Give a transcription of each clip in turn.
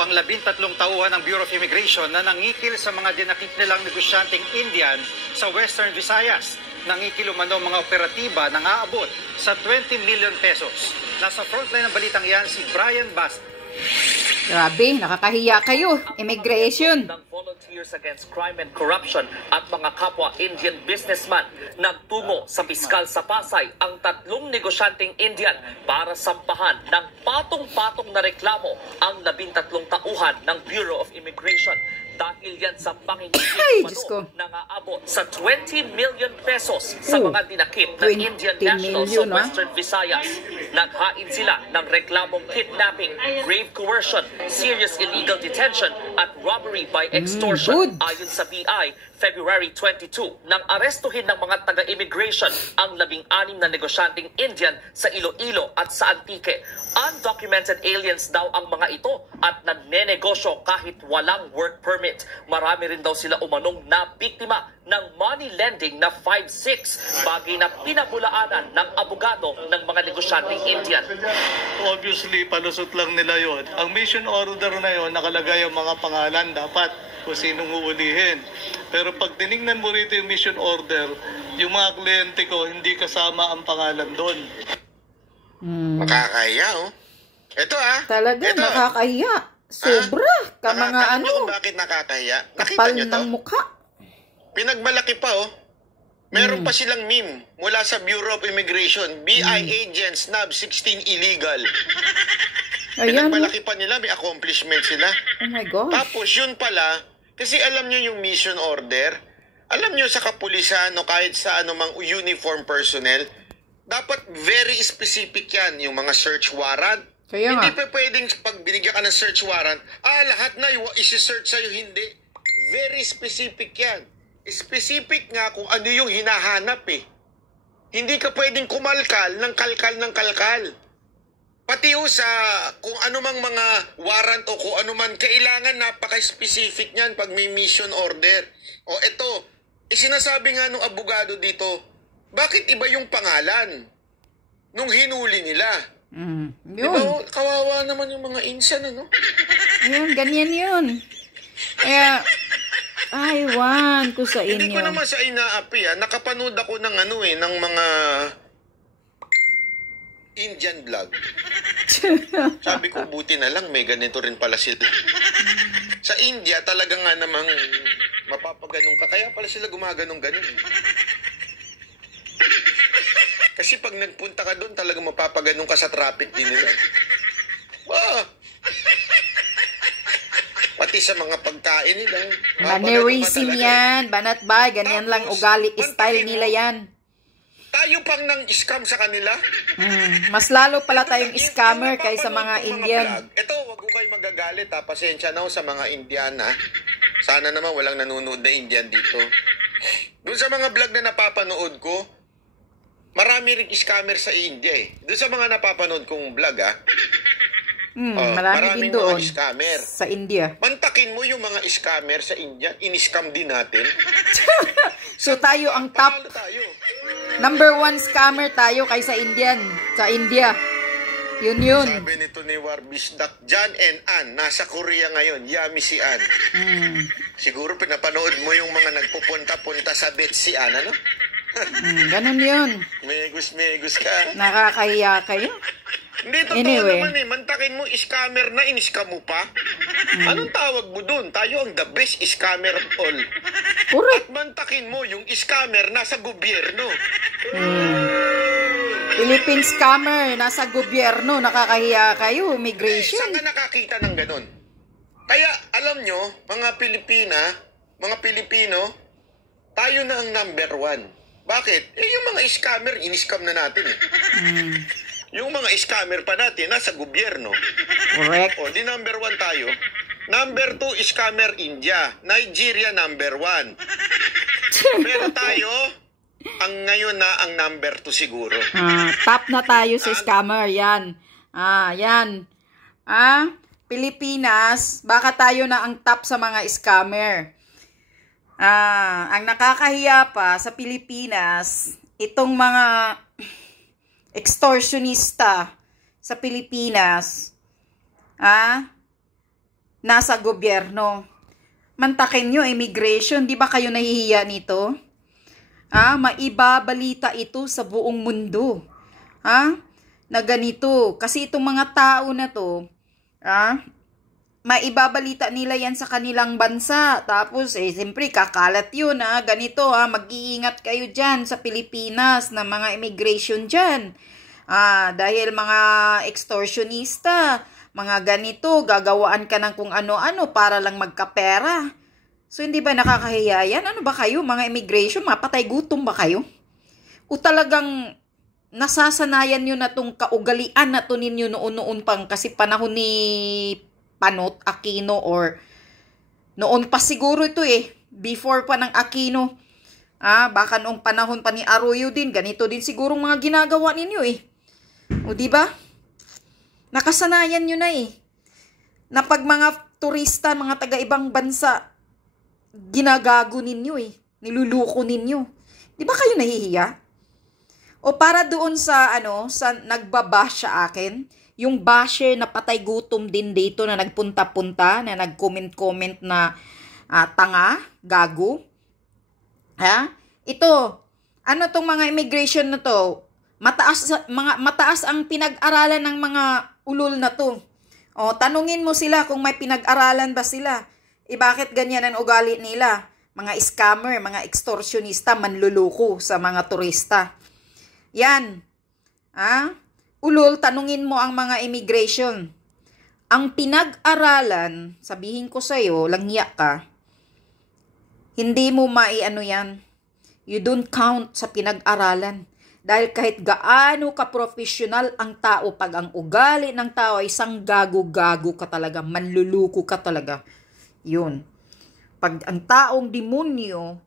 Ang 13 tauhan ng Bureau of Immigration na nangikil sa mga dinakip nilang negosyanteng Indian sa Western Visayas. Nangikil umano mga operatiba nang aabot sa 20 million pesos. Nasa frontline ng balitang yan si Brian Bast. Grabe, nakakahiya kayo. Immigration. Ng Volunteers Against Crime and Corruption at mga kapwa Indian businessman nagtungo sa piskal sa Pasay ang 3 negosyanteng Indian para sampahan ng patong-patong na reklamo ang 13 tauhan ng Bureau of Immigration. Dahil yan sa pangingilin na aabot sa 20 million pesos sa mga dinakip ng Indian nationals sa Western Visayas. Naghain sila ng reklamong kidnapping, grave coercion, serious illegal detention at robbery by extortion. Ayon sa BI, February 22, nang arestuhin ng mga taga-immigration ang 16 na negosyanteng Indian sa Iloilo at sa Antique. Undocumented aliens daw ang mga ito at nagnenegosyo kahit walang work permit. Marami rin daw sila umanong na biktima ng money lending na 5-6, bagay na pinabulaanan ng abogado ng mga negosyanteng Indian. Obviously, palusot lang nila yon. Ang mission order na yon, nakalagay ang mga pangalan dapat kung sinong uulihin. Pero pag tinignan mo rito yung mission order, yung mga kliyente ko, hindi kasama ang pangalan doon. Makakahiya, oh. Ito, Talaga, ito, nakakahiya. Sobra. Ka mga Kung bakit nakakahiya? kapal Nakita nyo to? ng mukha. Pinagmalaki pa, oh. Meron pa silang meme mula sa Bureau of Immigration. BI agents, NAB 16 illegal. Ayan. Pinagmalaki pa nila, may accomplishment sila. Oh my gosh. Tapos yun pala, kasi alam nyo yung mission order, alam nyo sa kapulisan o kahit sa anumang uniform personnel, dapat very specific yan, yung mga search warrant. Kaya Hindi pa pwedeng pag binigyan ka ng search warrant, lahat na isi-search sa'yo, hindi. Very specific yan. Specific nga kung ano yung hinahanap eh. Hindi ka pwedeng kumalkal ng kalkal. Pati sa kung anumang mga warrant o kung anuman, kailangan napaka-specific niyan pag may mission order. O ito, sinasabi nga nung abogado dito, bakit iba yung pangalan nung hinuli nila? Yun. Diba, kawawa naman yung mga insan, ano? Yun, ganyan yun. Kaya, aywan ko sa inyo. Hindi ko naman sa inaapi, nakapanood ako ng ng mga Indian vlog. Sabi ko, buti na lang, may ganito rin pala sila. Sa India, talaga nga namang mapapaganong ka. Kaya pala sila gumaganong-ganon. Kasi pag nagpunta ka doon, talaga mapapaganong ka sa traffic din nila. Pati sa mga pagkain nila. Mannerism yan. Banat ba? Ganyan lang ugali. Style nila yan. Tayo pang nang scam sa kanila. Mas lalo pala tayong scammer kaysa mga Indian. Ito, wag ko kayo magagalit Pasensya na sa mga Indian Sana naman walang nanonood na Indian dito. Doon sa mga vlog na napapanood ko, marami ring scammer sa India eh. Doon sa mga napapanood kong vlog marami din doon scammer sa India. Mantakin mo yung mga scammer sa India, in-scam din natin. So tayo ang top. Tayo. Number 1 scammer tayo kaysa Indian. Sa India. Yun. Sabi nito ni Warbisdak, John and Ann, nasa Korea ngayon, yummy si Ann. Siguro pinapanood mo yung mga nagpupunta-punta sa beach si Ann, ano? Ganun yun. Megus ka. Nakakahiya kayo. Hindi, totoo naman mantakin mo, scammer na, in-scam mo pa. Anong tawag mo dun? Tayo ang the best scammer of all. Correct. At mantakin mo, yung scammer nasa gobyerno. Philippine scammer, nasa gobyerno, nakakahiya kayo, immigration. Saan ka nakakita ng ganun? Kaya, alam nyo, mga Pilipino, tayo na ang number 1. Bakit? Yung mga scammer, in-scam na natin eh. Yung mga scammer pa natin, nasa gobyerno. Correct. O, di number 1 tayo. Number 2, scammer India. Nigeria, number 1. Pero tayo, ngayon na ang number 2 siguro. Top na tayo sa scammer. Yan. Yan. Pilipinas, baka tayo na ang top sa mga scammer. Ang nakakahiya pa sa Pilipinas, itong mga extortionista sa Pilipinas, nasa gobyerno. Mantakin nyo, immigration, di ba kayo nahihiya nito? Maibabalita ito sa buong mundo. Na ganito. Kasi itong mga tao na to, maibabalita nila yan sa kanilang bansa. Tapos, siyempre, kakalat yun, ganito, mag-iingat kayo dyan sa Pilipinas na mga immigration dyan. Dahil mga extortionista, mga ganito, gagawaan ka ng kung ano-ano para lang magkapera. So, hindi ba nakakahiya yan? Ano ba kayo, mga immigration? Mapatay gutom ba kayo? O talagang nasasanayan nyo na itong kaugalian na to ninyo noon-noon pang kasi panahon ni Panot Aquino or noon pa siguro ito before pa ng Aquino. Baka noong panahon pa ni Arroyo din, ganito din siguro mga ginagawa ninyo O di ba? Nakasanayan nyo na na pag mga turista, mga taga-ibang bansa, ginagago ninyo niluluko ninyo. Di ba kayo nahihiya? O para doon sa sa nagbabash sa akin, yung basher na patay gutom din dito na nagpunta-punta, na nag-comment-comment na tanga, gago. Ito, tong mga immigration na to? Mataas ang pinag-aralan ng mga ulol na to. O, tanungin mo sila kung may pinag-aralan ba sila. Bakit ganyan ang ugali nila? Mga scammer, mga extortionista, manluloko sa mga turista. Yan. Ulol, tanungin mo ang mga immigration. Ang pinag-aralan, sabihin ko sa'yo, langya ka, hindi mo yan. You don't count sa pinag-aralan. Dahil kahit gaano ka-professional ang tao, pag ang ugali ng tao ay isang gago-gago ka talaga, manluluko ka talaga. Yun. Pag ang taong demonyo,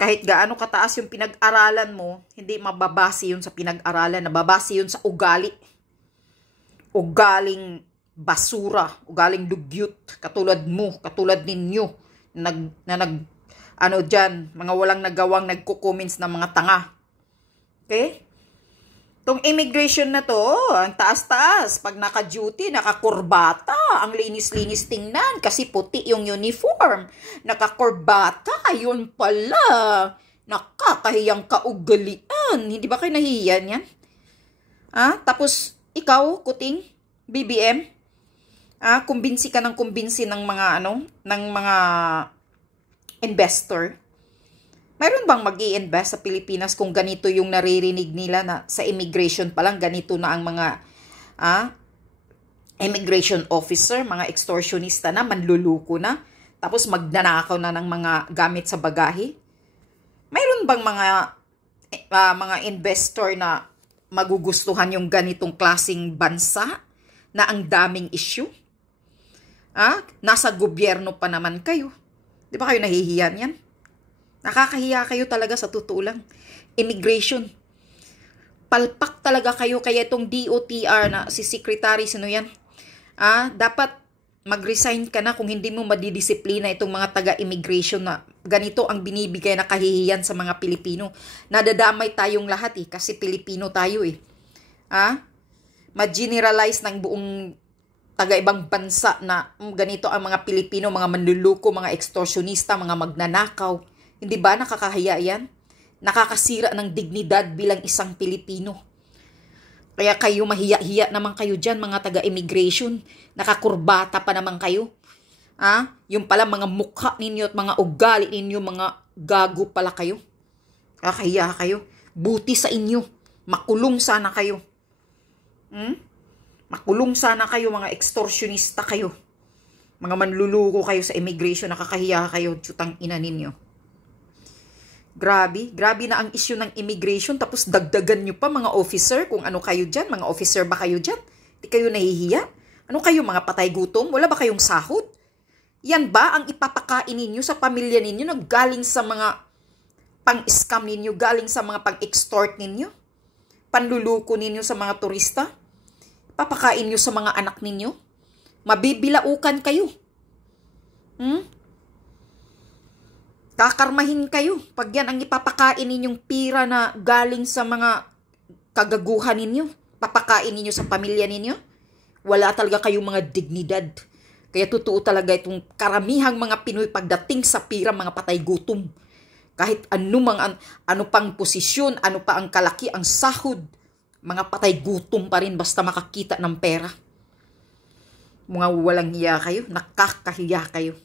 kahit gaano kataas yung pinag-aralan mo, hindi mababase yun sa pinag-aralan, nababase yun sa ugali. Ugaling basura, ugaling dugyot, katulad mo, katulad ninyo, mga walang nagawang nagko-comments ng mga tanga. Okay? Tong immigration na to, ang taas-taas, pag naka-duty, nakakurbata, ang linis-linis tingnan kasi puti yung uniform. Nakakurbata, yun pala. Nakakahiyang kaugalian. Hindi ba kayo nahihiyan yan? Tapos, ikaw, kuting, BBM, kumbinsi ka ng kumbinsi ng mga, ng mga investor. Mayroon bang mag-i-invest sa Pilipinas kung ganito yung naririnig nila na sa immigration pa lang, ganito na ang mga immigration officer, mga extortionista na, manluluko na, tapos magnanakaw na ng mga gamit sa bagahe? Mayroon bang mga investor na magugustuhan yung ganitong klaseng bansa na ang daming issue? Nasa gobyerno pa naman kayo. Di ba kayo nahihiyan yan? Nakakahiya kayo talaga sa totoo lang. Immigration. Palpak talaga kayo, kaya itong DOTR na si Secretary, sino yan? Dapat mag-resign ka na kung hindi mo madidisiplina itong mga taga-immigration na ganito ang binibigay na kahihiyan sa mga Pilipino. Nadadamay tayong lahat kasi Pilipino tayo Ma-generalize ng buong taga-ibang bansa na ganito ang mga Pilipino, mga manluluko, mga extortionista, mga magnanakaw. Hindi ba nakakahiya yan? Nakakasira ng dignidad bilang isang Pilipino. Kaya kayo mahiya-hiya naman kayo dyan, mga taga-immigration. Nakakurbata pa naman kayo. Yung pala mga mukha ninyo at mga ugali ninyo, mga gago pala kayo. Nakakahiya kayo. Buti sa inyo. Makulong sana kayo. Makulong sana kayo, mga extortionista kayo. Mga manluluko kayo sa immigration, nakakahiya kayo, tsutang ina ninyo. Grabe na ang issue ng immigration, tapos dagdagan nyo pa mga officer, kung ano kayo dyan, mga officer ba kayo dyan? Di kayo nahihiya? Ano kayo, mga patay gutom? Wala ba kayong sahod? Yan ba ang ipapakain ninyo sa pamilya ninyo na galing sa mga pang-scam ninyo, galing sa mga pang-extort ninyo? Panluluko ninyo sa mga turista? Papakain nyo sa mga anak ninyo? Mabibilaukan kayo. Kakarmahin kayo pag yan ang ipapakain ninyong pira na galing sa mga kagaguhan ninyo. Papakain ninyo sa pamilya ninyo. Wala talaga kayong mga dignidad. Kaya totoo talaga itong karamihang mga Pinoy pagdating sa pira, mga patay gutom. Kahit ano pang posisyon, ano pa ang kalaki, ang sahod, mga patay gutom pa rin basta makakita ng pera. Mga walang hiya kayo, nakakahiya kayo.